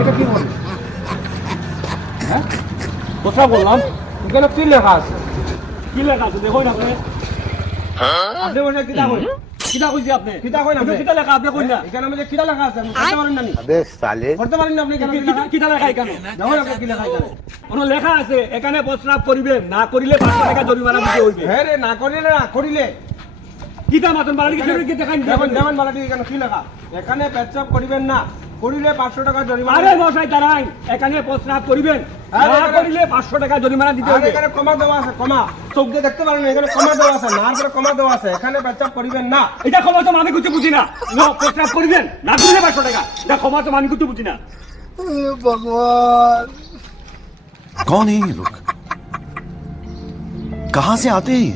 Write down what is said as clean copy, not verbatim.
এটা কি বল? হ্যাঁ কথা বললাম এখানে কি লেখা আছে? কি লেখা আছে দেখো না আপনি? আপনি বলে কিতা কই? কিতা কইছি আপনি? কিতা কই না? কিতা লেখা আপনি কই না? এখানে আমাদের কিতা লেখা আছে? আপনি পড়তে পারেন না নি? अबे साले পড়তে পারেন না আপনি কেন কি লেখা? কিতা লেখা এখানে? দেখো আপনি কি লেখা এখানে? কোনো লেখা আছে এখানে প্রস্রাব করিবেন না করিলে 500 টাকা জরিমানা দিতে হইবে। হ্যাঁ রে না করিলে কিতা মাতন বাড়ি কিছু কি দেখাই দেখুন যেমন বালাটি এখানে কি লেখা? এখানে পেচ্ছাপ করিবেন না, করিলে 500 টাকা জরিমানা। আরে মশাই দাঁড়াই এখানে প্রস্রাব করিবেন আরে না এখানে- করিলে 500 টাকা জরিমানা দিতে আর হইবে। এখানে কমা দেওয়া আছে, কমা চোখ দিয়ে দেখতে পারেন না, এখানে কমা দেওয়া আছে, না করে কমা দেওয়া আছে, এখানে পেচ্ছাপ করিবেন না। এটা ক্ষমা তো আমি কিছু বুঝি না। নো প্রস্রাব করিবেন না করিলে 500 টাকা। এটা ক্ষমা তো আমি কিছু বুঝি না। कौन है ये लोग? कहां से आते हैं ये?